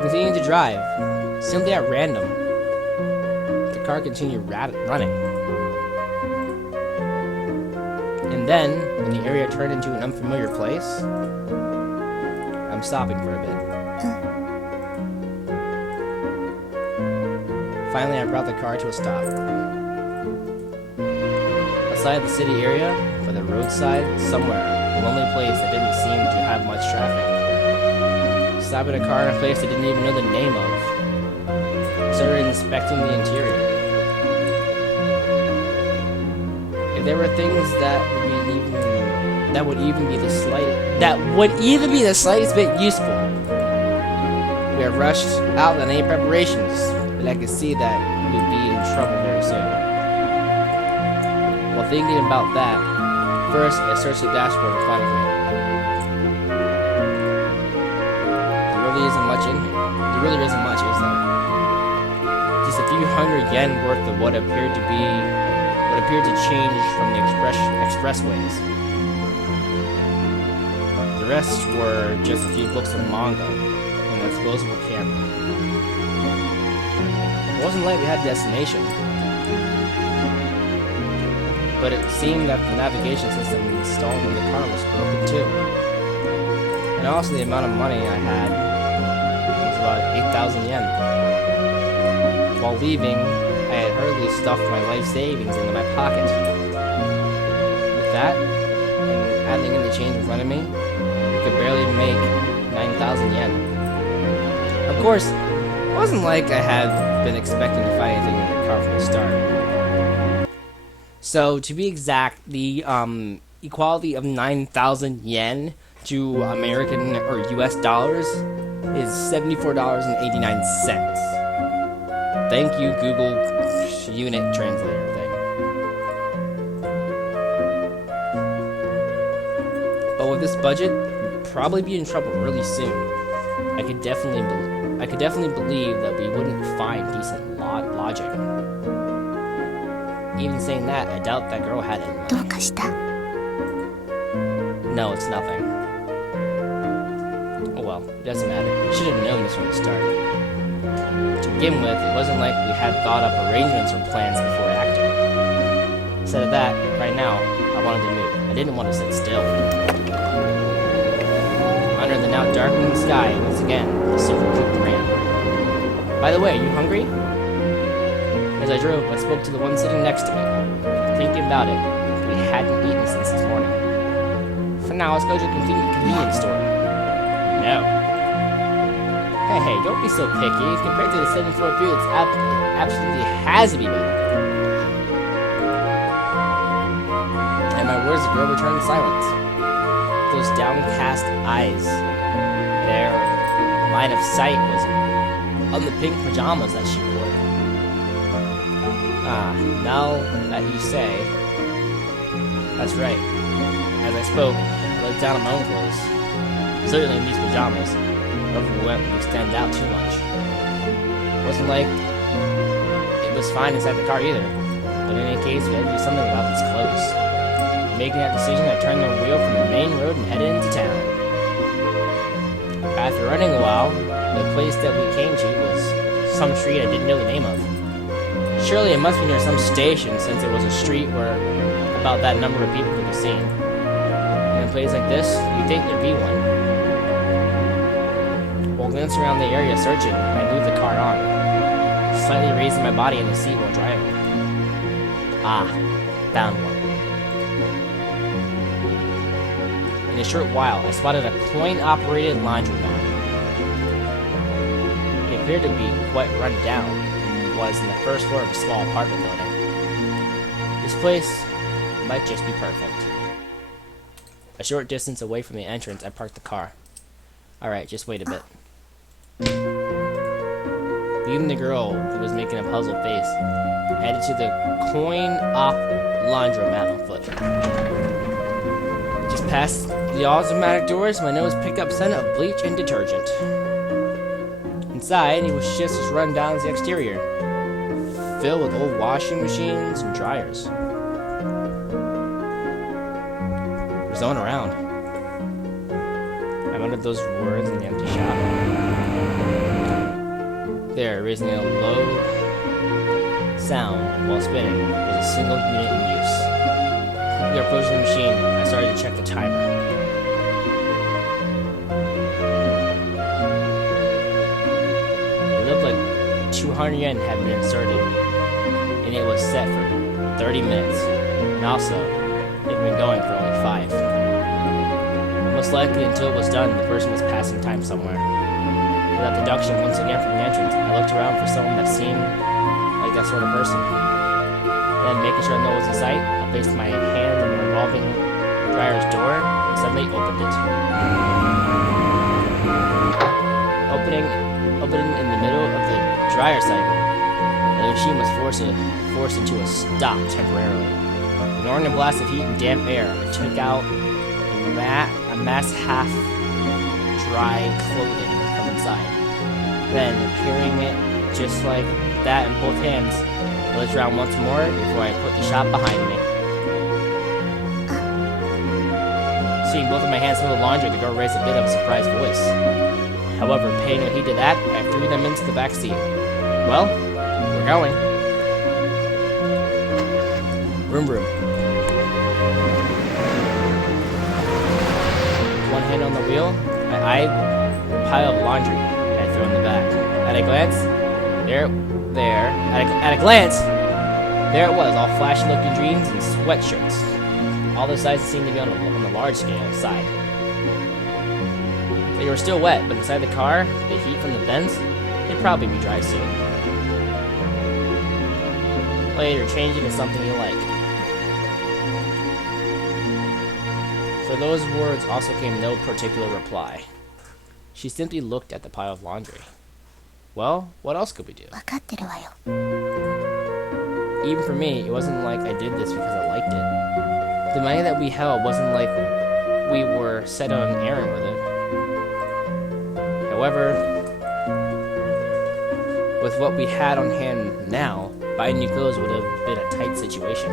We continued to drive, simply at random. The car continued running. And then, when the area turned into an unfamiliar place, I'm stopping for a bit. Finally, I brought the car to a stop. Outside the city area, by the roadside, somewhere, a lonely place that didn't seem to have much traffic. Stopping a car in a place I didn't even know the name of. Started inspecting the interior. If there were things that would even be the slightest bit useful, we had rushed out without any preparations, but I could see that we would be in trouble very soon. While thinking about that, first I searched the dashboard in front of me. There really isn't much in here. There really isn't much, is there? Just a few hundred yen worth of what appeared to change from the expressways. The rest were just a few books of manga and a disposable camera. It wasn't like we had a destination, but it seemed that the navigation system installed in the car was broken too. And also the amount of money I had was about 8,000 yen. While leaving, I had hurriedly stuffed my life savings into my pocket. With that, and adding in the change in front of me, I could barely make 9,000 yen. Of course, it wasn't like I had been expecting to find anything in the car from the start. So, to be exact, the equality of 9,000 yen to American or US dollars is $74.89. Thank you, Google unit translator thing. But with this budget, we'd probably be in trouble really soon. I could definitely believe that we wouldn't find decent lodging. Even saying that, I doubt that girl had any money. No, it's nothing. Oh well, it doesn't matter. We should have known this from the start. To begin with, it wasn't like we had thought up arrangements or plans before acting. Instead of that, right now, I wanted to move. I didn't want to sit still. Under the now darkening sky, once again, the silver coupe ran. By the way, are you hungry? As I drove, I spoke to the one sitting next to me. Thinking about it, we hadn't eaten since this morning. For now, let's go to a convenience store. No. Hey, don't be so picky. Compared to the 74 food, it absolutely has to be better. And my words, the girl returned in silence. Those downcast eyes. Their line of sight was on the pink pajamas that she wore. Now that you say, that's right. As I spoke, I looked down at my own clothes. Certainly in these pajamas, overwhelmingly stand out too much. It wasn't like it was fine inside the car either, but in any case, we had to do something about these clothes. Making that decision, I turned the wheel from the main road and headed into town. After running a while, the place that we came to was some street I didn't know the name of. Surely it must be near some station, since it was a street where about that number of people could be seen. In a place like this, you'd think there'd be one. While glancing around the area searching, I moved the car on, slightly raising my body in the seat while driving. Found one. In a short while, I spotted a coin-operated laundromat. It appeared to be quite run down, and was in the first floor of a small apartment building. This place might just be perfect. A short distance away from the entrance, I parked the car. Alright, just wait a bit. Leaving the girl who was making a puzzled face, I headed to the coin-op laundromat on foot. Just past the automatic doors, my nose picked up scent of bleach and detergent. Inside, it was just as run down as the exterior, filled with old washing machines and dryers. There's no one around. I muttered those words in the empty shop. there, raising a low sound while spinning, was a single unit in use. Quickly approaching the machine, I started to check the timer. It looked like 200 yen had been inserted, and it was set for 30 minutes. And also, it had been going for only 5. Most likely, until it was done, the person was passing time somewhere. Without deduction, once again from the entrance, I looked around for someone that seemed like that sort of person. Then, making sure no one was in sight, I placed my hand on the revolving dryer's door and suddenly opened it. Opening in the middle of the dryer cycle, the machine was forced into a stop temporarily. Ignoring the blast of heat and damp air, I took out a mass half-dry clothing from inside. Then, carrying it just like that in both hands, I looked around once more before I put the shop behind me. Seeing both of my hands full of laundry, the girl raised a bit of a surprised voice. However, paying no heed to that, I threw them into the back seat. Well, we're going. Room. One hand on the wheel, I eyed the pile of laundry I had thrown in the back. At a glance, there it was, all flashy-looking jeans and sweatshirts. All the sizes seemed to be on the large scale side. They were still wet, but inside the car, the heat from the vents, they'd probably be dry soon. Later, change it to something you like. For those words also came no particular reply. She simply looked at the pile of laundry. Well, what else could we do? Even for me, it wasn't like I did this because I liked it. The money that we held wasn't like we were set on an errand with it. However, with what we had on hand now, buying new clothes would have been a tight situation.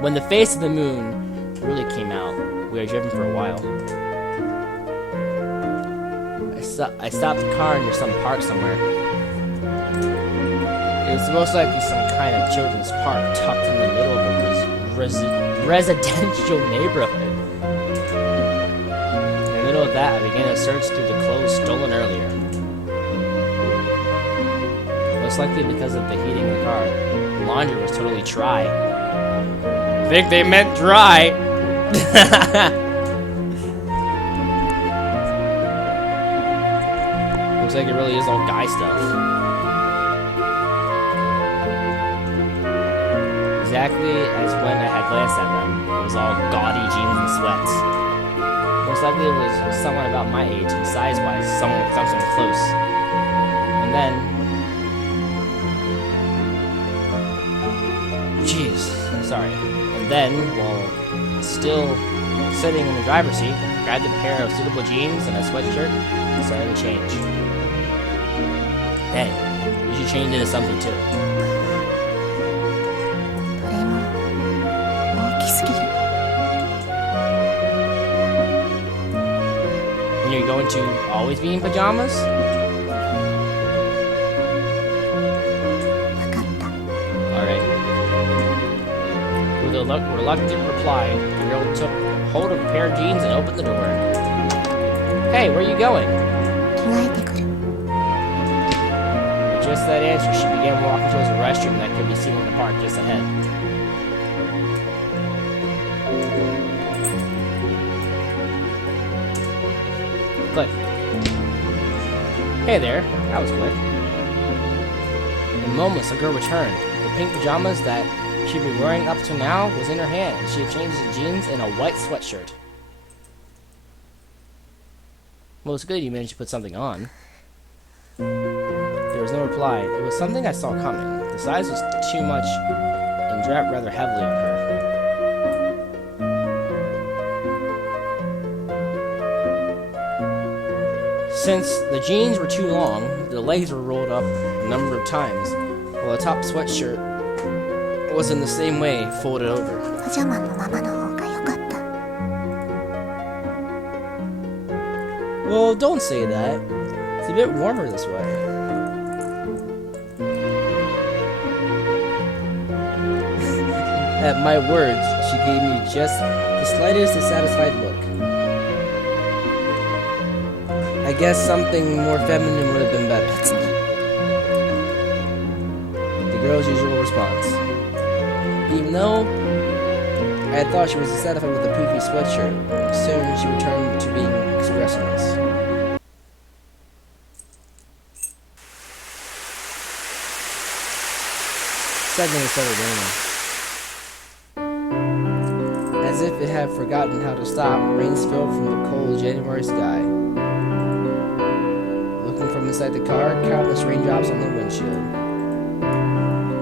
When the face of the moon really came out, we were driven for a while. I stopped the car near some park somewhere. It was most likely some kind of children's park tucked in the middle of a residential neighborhood. In the middle of that, I began a search through the clothes stolen earlier. Most likely because of the heating in the car. The laundry was totally dry. I think they meant dry. Looks like it really is all guy stuff. Exactly as when I had glanced at them. It was all gaudy jeans and sweats. Most likely it was someone about my age and size-wise, something close. And then... Jeez, sorry. And then, while still sitting in the driver's seat, grabbed a pair of suitable jeans and a sweatshirt and started to change. Hey, you should change into something too. And you're going to always be in pajamas? With a reluctant reply, the girl took hold of a pair of jeans and opened the door. Hey, where are you going? With just that answer, she began walking towards a restroom that could be seen in the park just ahead. Click. Hey there, that was quick. In moments, the girl returned. The pink pajamas that she'd been wearing up to now was in her hand, and she had changed the jeans in a white sweatshirt. Well, it's good you managed to put something on. There was no reply. It was something I saw coming. The size was too much and dropped rather heavily on her. Since the jeans were too long, the legs were rolled up a number of times, while the top sweatshirt was in the same way, folded over. Well, don't say that. It's a bit warmer this way. At my words, she gave me just the slightest dissatisfied look. I guess something more feminine would have been better. The girl's usual response. Even though I had thought she was dissatisfied with the poofy sweatshirt, soon she returned to being expressionless. Suddenly it started raining. As if it had forgotten how to stop, rain spilled from the cold January sky. Looking from inside the car, countless raindrops on the windshield.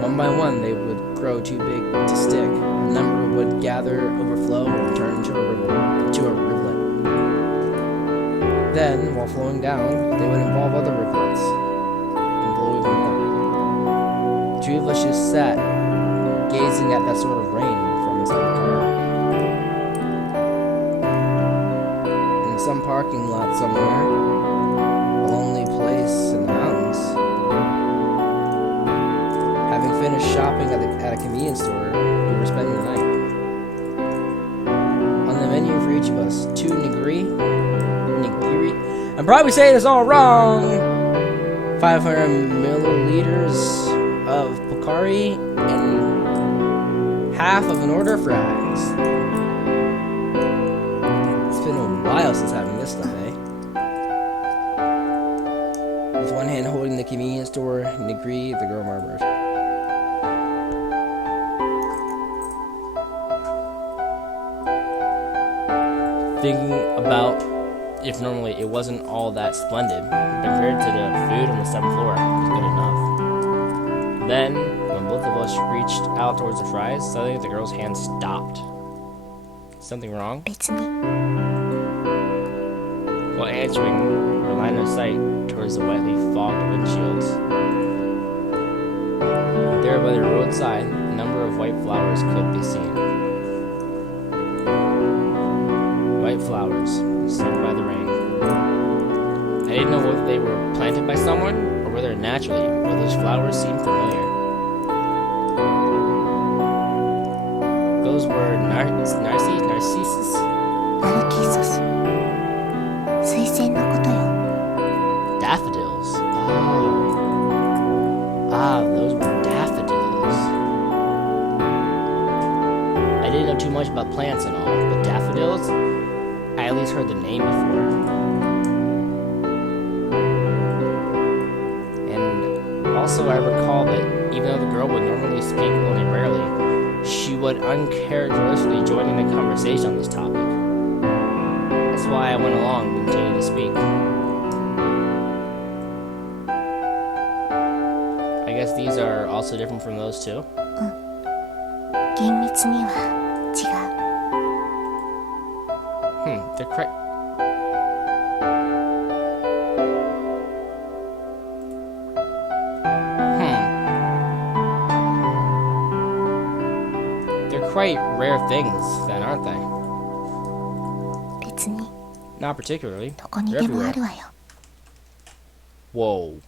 One by one, they would grow too big to stick. A number would gather, overflow, and turn into a rivulet. Then, while flowing down, they would involve other rivulets and blow even more. The two of us just sat, gazing at that sort of rain from inside the car. In some parking lot somewhere, a lonely place in the mountains. Having finished shopping at a convenience store, we were spending the night. On the menu for each of us, 2 nigiri. I'm probably saying this all wrong. 500 milliliters of Pocari and half of an order of fries. It's been a while since having this stuff, eh? With one hand holding the convenience store nigiri, the girl murmured. Thinking about if normally it wasn't all that splendid, compared to the food on the 7th floor, it was good enough. Then, when both of us reached out towards the fries, suddenly the girl's hand stopped. Something wrong? While answering, her line of sight towards the wetly fogged windshields. There by the roadside, a number of white flowers could be seen. White flowers, soaked by the rain. I didn't know whether they were planted by someone or whether naturally, but those flowers seemed familiar. Those were Narcissus? Narcissus. 水仙のことよ。 Daffodils. Those were daffodils. I didn't know too much about plants and all, but daffodils, I at least heard the name before. And also I recall that even though the girl would normally speak only rarely, she would uncharacteristically join in the conversation on this topic. That's why I went along and continued to speak. I guess these are also different from those too? 厳密には違う。 They're correct. They're quite rare things, then, aren't they? 別に Not particularly. どこに They're でも everywhere. あるわよ。 Whoa.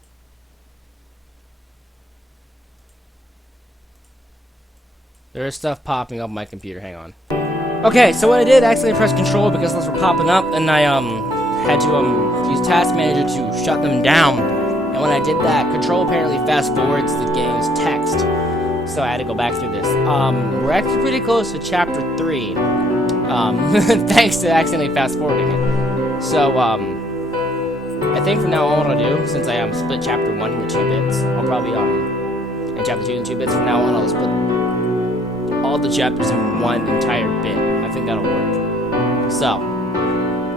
There's stuff popping up on my computer. Hang on. Okay, so what I did, I accidentally pressed control because those were popping up, and I had to use Task Manager to shut them down. And when I did that, control apparently fast forwards the game's text. So I had to go back through this. We're actually pretty close to chapter 3. Thanks to accidentally fast forwarding it. So I think from now on what I'll do, since I split chapter 1 into 2 bits, I'll probably and chapter 2 into 2 bits. From now on, I'll split all the chapters in one entire bit. I think that'll work. So,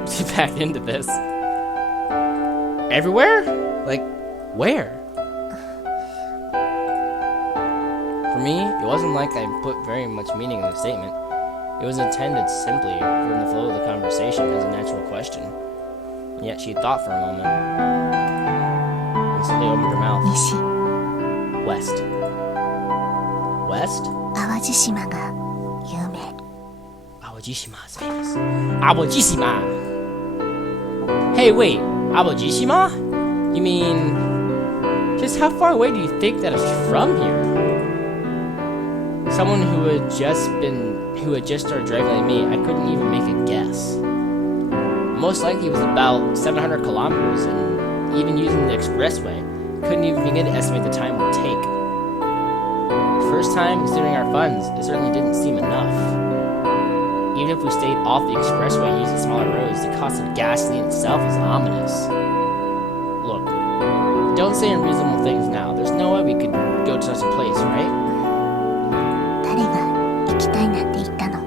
get back into this. Everywhere? Like, where? For me, it wasn't like I put very much meaning in the statement. It was intended simply from the flow of the conversation as a natural question. And yet she thought for a moment. And suddenly opened her mouth. 西 West. West? 淡路島が有名。 Awajishima is famous. Awajishima! Hey, wait, Abojishima? You mean, just how far away do you think that is from here? Someone who had just started driving like me, I couldn't even make a guess. Most likely it was about 700 kilometers, and even using the expressway, couldn't even begin to estimate the time it would take. First time, considering our funds, it certainly didn't seem enough. Even if we stayed off the expressway and used the smaller roads, the cost of gasoline itself is ominous. Look, don't say unreasonable things now. There's no way we could go to such a place, right? 誰が行きたいなんて言ったの？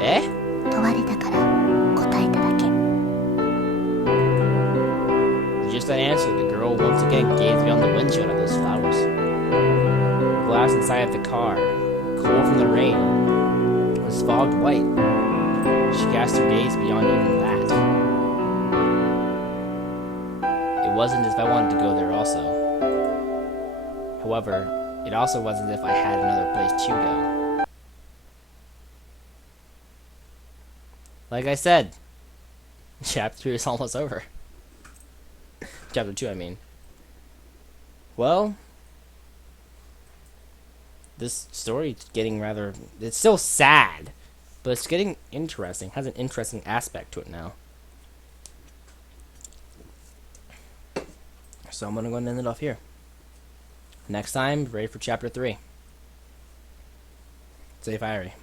Eh? 問われたから答えただけ。 Just that answer, the girl once again gazed beyond the windshield at those flowers. The glass inside of the car, cold from the rain, was fogged white. She cast her gaze beyond even that. It wasn't as if I wanted to go there also. However, it also wasn't as if I had another place to go. Like I said, Chapter 3 is almost over. Chapter 2, I mean. Well, this story's getting rather... It's still sad, but it's getting interesting. It has an interesting aspect to it now. So I'm going to go and end it off here. Next time, ready for Chapter 3. Say Fiery.